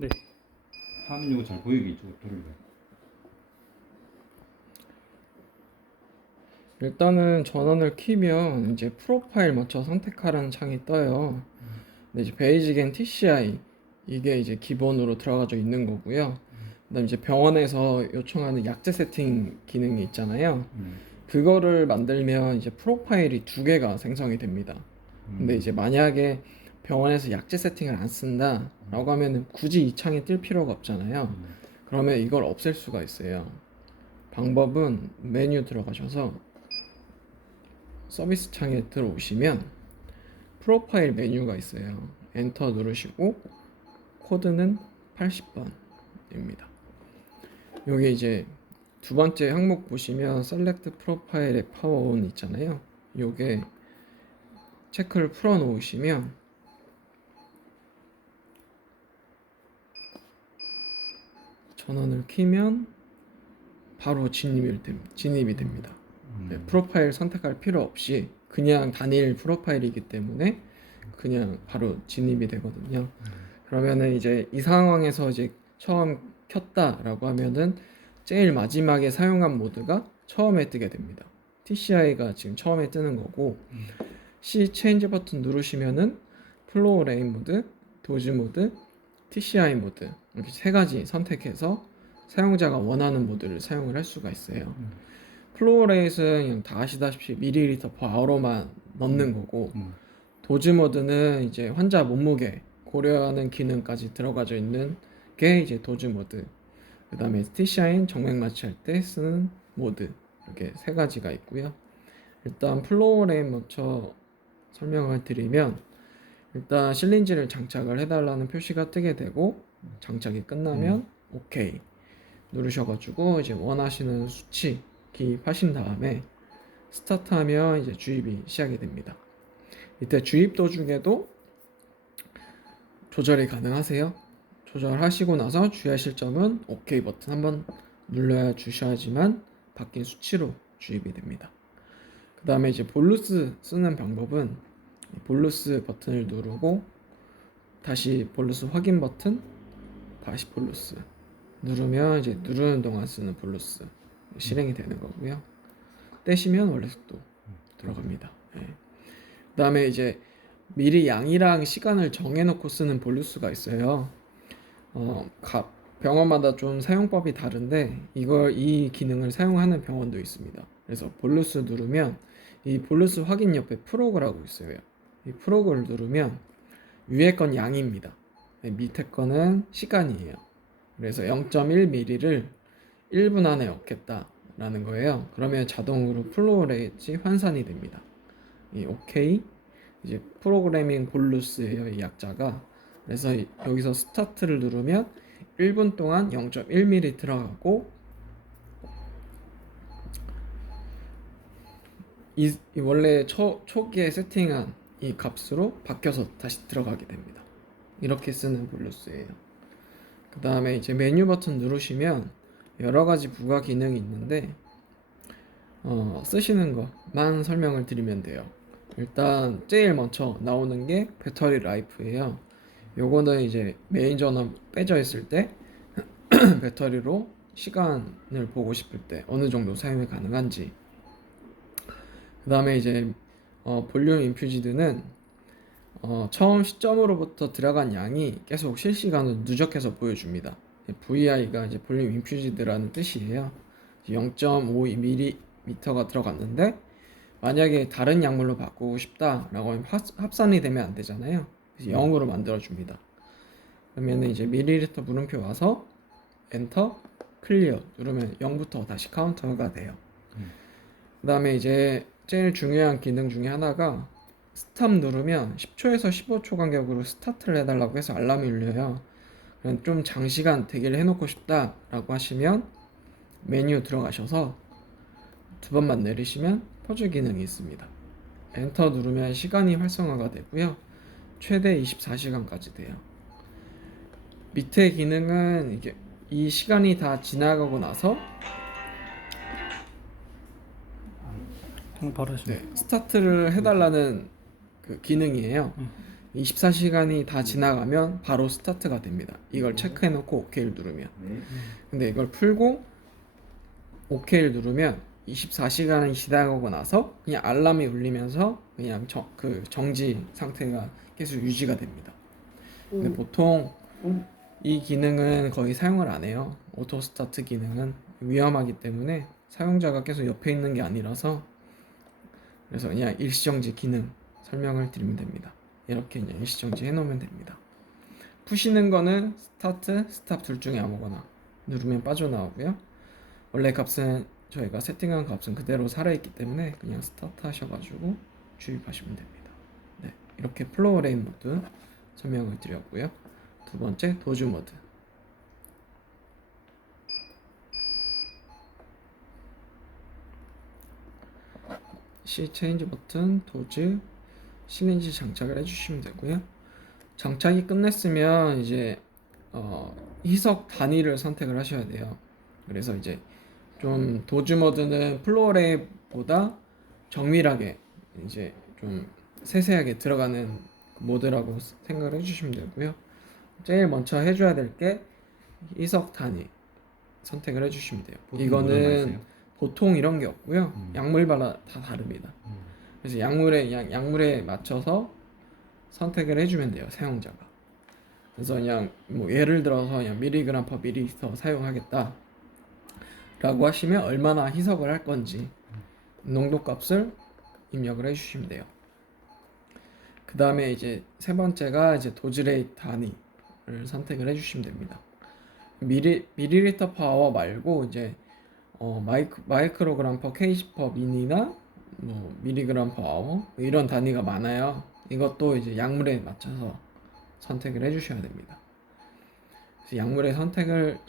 네. 화면 이거 잘 보이게 이쪽으로 돌려요. 일단은 전원을 키면 이제 프로파일 맞춰 선택하라는 창이 떠요. 근데 이제 베이직앤 TCI 이게 이제 기본으로 들어가져 있는 거고요. 그다음 이제 병원에서 요청하는 약제 세팅 기능이 있잖아요. 그거를 만들면 이제 프로파일이 두 개가 생성이 됩니다. 근데 이제 만약에 병원에서 약제 세팅을 안 쓴다라고 하면은 굳이 이 창이 뜰 필요가 없잖아요. 그러면 이걸 없앨 수가 있어요. 방법은 메뉴 들어가셔서 서비스 창에 들어오시면 프로파일 메뉴가 있어요. 엔터 누르시고 코드는 80번입니다. 여기 이제 두 번째 항목 보시면 셀렉트 프로파일의 파워 온 있잖아요. 요게 체크를 풀어 놓으시면 전원을 키면 바로 진입이 됩니다. 네, 프로파일 선택할 필요 없이 그냥 단일 프로파일이기 때문에 그냥 바로 진입이 되거든요. 그러면은 이제 이 상황에서 이제 처음 켰다라고 하면은 제일 마지막에 사용한 모드가 처음에 뜨게 됩니다. TCI가 지금 처음에 뜨는 거고 C 체인지 버튼 누르시면은 플로우 레인 모드, 도즈 모드, TCI 모드 이렇게 세 가지 선택해서 사용자가 원하는 모드를 사용을 할 수가 있어요. 플로우 레이트는 그냥 다 아시다시피 밀리리터 퍼 아워로만 넣는 거고 도즈 모드는 이제 환자 몸무게 고려하는 기능까지 들어가져 있는 게 이제 도즈 모드. 그 다음에 TCI는 정맥 마취할 때 쓰는 모드. 이렇게 세 가지가 있고요. 일단 플로우 레인 먼저 설명을 드리면 일단 실린지를 장착을 해달라는 표시가 뜨게 되고 장착이 끝나면 OK 누르셔가지고 이제 원하시는 수치 기입하신 다음에 스타트하면 이제 주입이 시작이 됩니다. 이때 주입 도중에도 조절이 가능하세요. 조절하시고 나서 주의하실 점은 OK 버튼 한번 눌러야 주셔야지만 바뀐 수치로 주입이 됩니다. 그 다음에 이제 볼루스 쓰는 방법은 볼루스 버튼을 누르고 다시 볼루스 확인 버튼, 다시 볼루스 누르면 이제 누르는 동안 쓰는 볼루스 실행이 되는 거고요. 떼시면 원래 속도 들어갑니다. 네. 그 다음에 이제 미리 양이랑 시간을 정해놓고 쓰는 볼루스가 있어요. 병원마다 좀 사용법이 다른데 이 기능을 사용하는 병원도 있습니다. 그래서 볼루스 누르면 이 볼루스 확인 옆에 프로그라고 있어요. 이 프로그를 누르면 위에 건 양입니다. 밑에 거는 시간이에요. 그래서 0.1mm를 1분 안에 얻겠다라는 거예요. 그러면 자동으로 플로우 레이트 환산이 됩니다. 이 OK 이제 프로그래밍 볼루스예요, 이 약자가. 그래서 여기서 스타트를 누르면 1분 동안 0.1mm 들어가고 이 원래 초기에 세팅한 이 값으로 바뀌어서 다시 들어가게 됩니다. 이렇게 쓰는 볼루스예요. 그 다음에 이제 메뉴 버튼 누르시면 여러 가지 부가 기능이 있는데 쓰시는 것만 설명을 드리면 돼요. 일단 제일 먼저 나오는 게 배터리 라이프예요. 요거는 이제 메인 전원 빼져 있을 때 배터리로 시간을 보고 싶을 때 어느 정도 사용이 가능한지. 그 다음에 이제 볼륨 인퓨지드는 처음 시점으로부터 들어간 양이 계속 실시간으로 누적해서 보여줍니다. VI가 이제 볼륨 인퓨지드라는 뜻이에요. 0.52mm가 들어갔는데 만약에 다른 약물로 바꾸고 싶다라고 하면 합산이 되면 안 되잖아요. 그래서 0으로 만들어 줍니다. 그러면 이제 밀리리터 물음표 와서 엔터 클리어 누르면 0부터 다시 카운터가 돼요. 그 다음에 이제 제일 중요한 기능 중에 하나가 스탑 누르면 10초에서 15초 간격으로 스타트를 해달라고 해서 알람이 울려요. 그럼 좀 장시간 대기를 해놓고 싶다라고 하시면 메뉴 들어가셔서 두 번만 내리시면 퍼즐 기능이 있습니다. 엔터 누르면 시간이 활성화가 되고요. 최대 24시간까지 돼요. 밑에 기능은 이게 이 시간이 다 지나가고 나서 바로 하시면 스타트를 해달라는 그 기능이에요. 24시간이 다 지나가면 바로 스타트가 됩니다. 이걸 체크해 놓고 OK를 누르면. 네. 근데 이걸 풀고 OK를 누르면 24시간이 지나가고 나서 그냥 알람이 울리면서 그냥 정지 상태가 계속 유지가 됩니다. 근데 보통 이 기능은 거의 사용을 안 해요. 오토 스타트 기능은 위험하기 때문에 사용자가 계속 옆에 있는 게 아니라서, 그래서 그냥 일시정지 기능 설명을 드리면 됩니다. 이렇게 그냥 일시정지 해놓으면 됩니다. 푸시는 거는 스타트, 스탑 둘 중에 아무거나 누르면 빠져나오고요. 원래 값은 저희가 세팅한 값은 그대로 살아있기 때문에 그냥 스타트 하셔가지고 주입하시면 됩니다. 네, 이렇게 플로우 레인 모드 설명을 드렸고요. 두 번째 도주 모드. C 체인지 버튼, 도주, 실린지 장착을 해주시면 되고요. 장착이 끝냈으면 이제 희석 단위를 선택을 하셔야 돼요. 그래서 이제 좀 도주 모드는 플로어레이보다 정밀하게 이제 좀 세세하게 들어가는 모드라고 생각을 해주시면 되고요. 제일 먼저 해줘야 될 게 희석 단위 선택을 해주시면 돼요. 이거는 보통 이런 게 없고요. 약물마다 다 다릅니다. 그래서 약물에 맞춰서 선택을 해주면 돼요, 사용자가. 그래서 그냥 뭐 예를 들어서 그냥 밀리그램 퍼 밀리리터 사용하겠다 라고 하시면 얼마나 희석을 할 건지 농도값을 입력을 해주시면 돼요. 그 다음에 이제 세 번째가 이제 도즈레이트 단위를 선택을 해주시면 됩니다. 밀리리터 파워 말고 이제 마이크로그램 퍼 케이지 퍼 미니나 뭐 밀리그램 퍼 아워 이런 단위가 많아요. 이것도 이제 약물에 맞춰서 선택을 해주셔야 됩니다. 그래서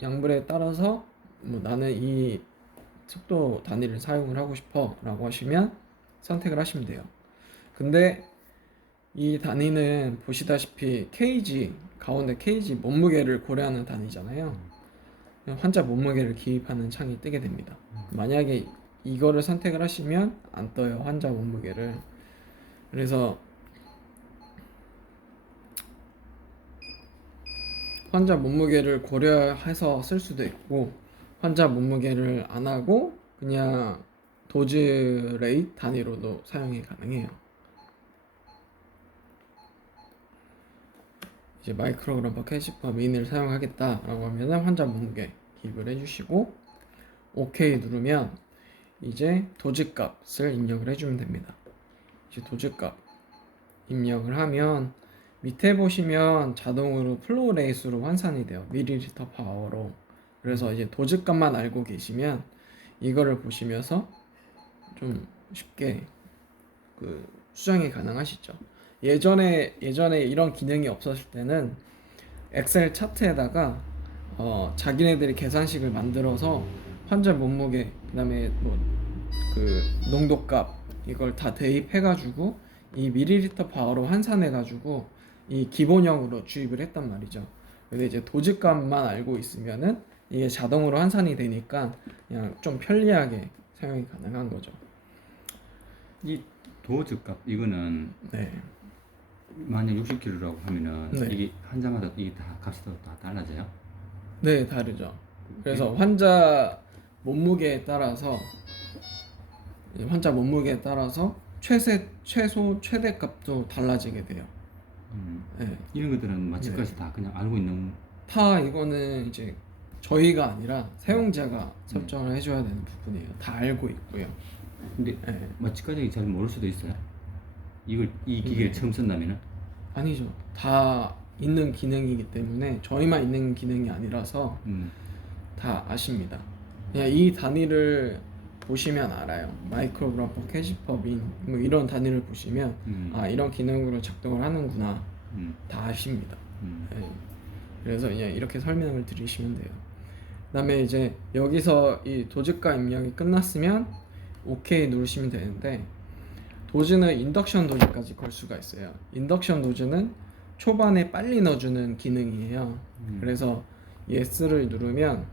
약물에 따라서 뭐 나는 이 속도 단위를 사용을 하고 싶어 라고 하시면 선택을 하시면 돼요. 근데 이 단위는 보시다시피 가운데 케이지 몸무게를 고려하는 단위잖아요. 환자 몸무게를 기입하는 창이 뜨게 됩니다. 만약에 이거를 선택을 하시면 안 떠요, 환자 몸무게를. 그래서 환자 몸무게를 고려해서 쓸 수도 있고, 환자 몸무게를 안 하고 그냥 도즈 레이트 단위로도 사용이 가능해요. 이제 마이크로그램 퍼 케이지 퍼 미니를 사용하겠다라고 하면은 환자 몸무게 기입을 해주시고 OK 누르면 이제 도즈 값을 입력을 해주면 됩니다. 이제 도즈 값 입력을 하면 밑에 보시면 자동으로 플로우 레이스로 환산이 돼요. 밀리리터 퍼 아워로. 그래서 이제 도즈 값만 알고 계시면 이거를 보시면서 좀 쉽게 수정이 가능하시죠. 예전에 이런 기능이 없었을 때는 엑셀 차트에다가 자기네들이 계산식을 만들어서 환자 몸무게, 그다음에 뭐 농도값 이걸 다 대입해가지고 이 밀리리터 파워로 환산해가지고 이 기본형으로 주입을 했단 말이죠. 근데 이제 도즈값만 알고 있으면은 이게 자동으로 환산이 되니까 그냥 좀 편리하게 사용이 가능한 거죠. 이 도즈 값 이거는 네. 만약 60kg라고 하면은 네. 이게 환자마다 이게 다 값이 다 달라져요? 네, 다르죠. 그래서 환자 몸무게에 따라서 최소 최대 값도 달라지게 돼요. 네. 이런 것들은 마취까지 다 그냥 알고 있는. 다 이거는 이제 저희가 아니라 사용자가 설정을 해줘야 되는 부분이에요. 다 알고 있고요. 근데 네. 마취까지 잘 모를 수도 있어요. 이 기계를 처음 쓴다면은? 아니죠. 다 있는 기능이기 때문에 저희만 있는 기능이 아니라서 다 아십니다. 그냥 이 단위를 보시면 알아요. 마이크로그램 퍼 케이지 퍼 민 뭐 이런 단위를 보시면 아 이런 기능으로 작동을 하는구나 다 아십니다. 네. 그래서 그냥 이렇게 설명을 드리시면 돼요. 그다음에 이제 여기서 이 도즈가 입력이 끝났으면 OK 누르시면 되는데, 도즈는 인덕션 도즈까지 걸 수가 있어요. 인덕션 도즈는 초반에 빨리 넣어주는 기능이에요. 그래서 Yes를 누르면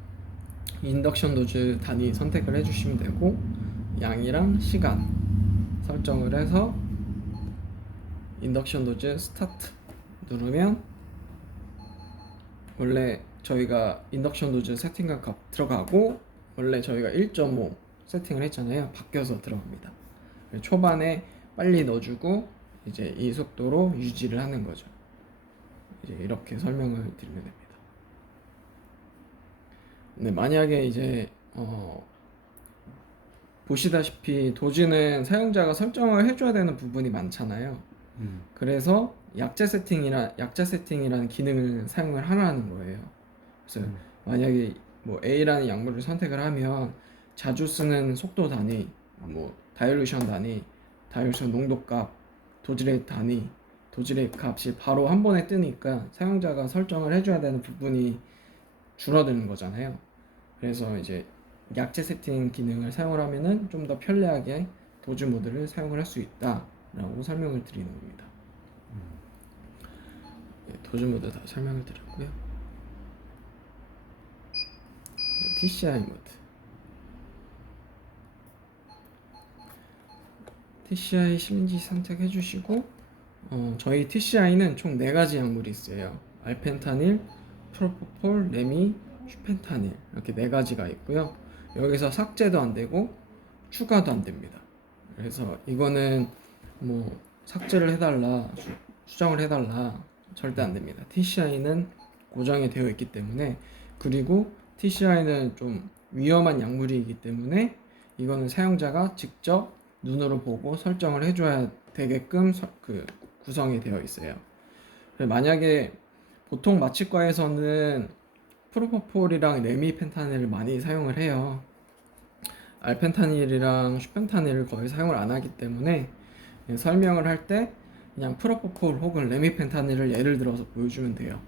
인덕션 도즈 단위 선택을 해주시면 되고 양이랑 시간 설정을 해서 인덕션 도즈 스타트 누르면 원래 저희가 인덕션 도즈 세팅한 값 들어가고 원래 저희가 1.5 세팅을 했잖아요. 바뀌어서 들어갑니다. 초반에 빨리 넣어주고 이제 이 속도로 유지를 하는 거죠. 이제 이렇게 설명을 드리면 됩니다. 네, 만약에 이제 보시다시피 도즈는 사용자가 설정을 해줘야 되는 부분이 많잖아요. 그래서 약자 세팅이라는 기능을 사용을 하라는 거예요. 그래서 만약에 뭐 A라는 약물을 선택을 하면 자주 쓰는 속도 단위, 뭐 다이루션 단위, 다이루션 농도값, 도즈레이트 단위, 도즈레이트 값이 바로 한 번에 뜨니까 사용자가 설정을 해줘야 되는 부분이 줄어드는 거잖아요. 그래서 이제 약제 세팅 기능을 사용을 하면은 좀 더 편리하게 도즈 모드를 사용을 할 수 있다라고 설명을 드리는 겁니다. 네, 도즈 모드 다 설명을 드렸고요. 네, TCI 모드. TCI 실린지 선택해 주시고 저희 TCI는 총 4가지 약물이 있어요. 알펜타닐, 프로포폴, 레미, 슈펜타닐 이렇게 4가지가 있고요. 여기서 삭제도 안 되고 추가도 안 됩니다. 그래서 이거는 뭐 삭제를 해달라, 수정을 해달라 절대 안 됩니다. TCI는 고정이 되어 있기 때문에, 그리고 TCI는 좀 위험한 약물이기 때문에 이거는 사용자가 직접 눈으로 보고 설정을 해줘야 되게끔 구성이 되어 있어요. 만약에 보통 마취과에서는 프로포폴이랑 레미펜타닐을 많이 사용을 해요. 알펜타닐이랑 슈펜타닐을 거의 사용을 안 하기 때문에 설명을 할 때 그냥 프로포폴 혹은 레미펜타닐을 예를 들어서 보여주면 돼요.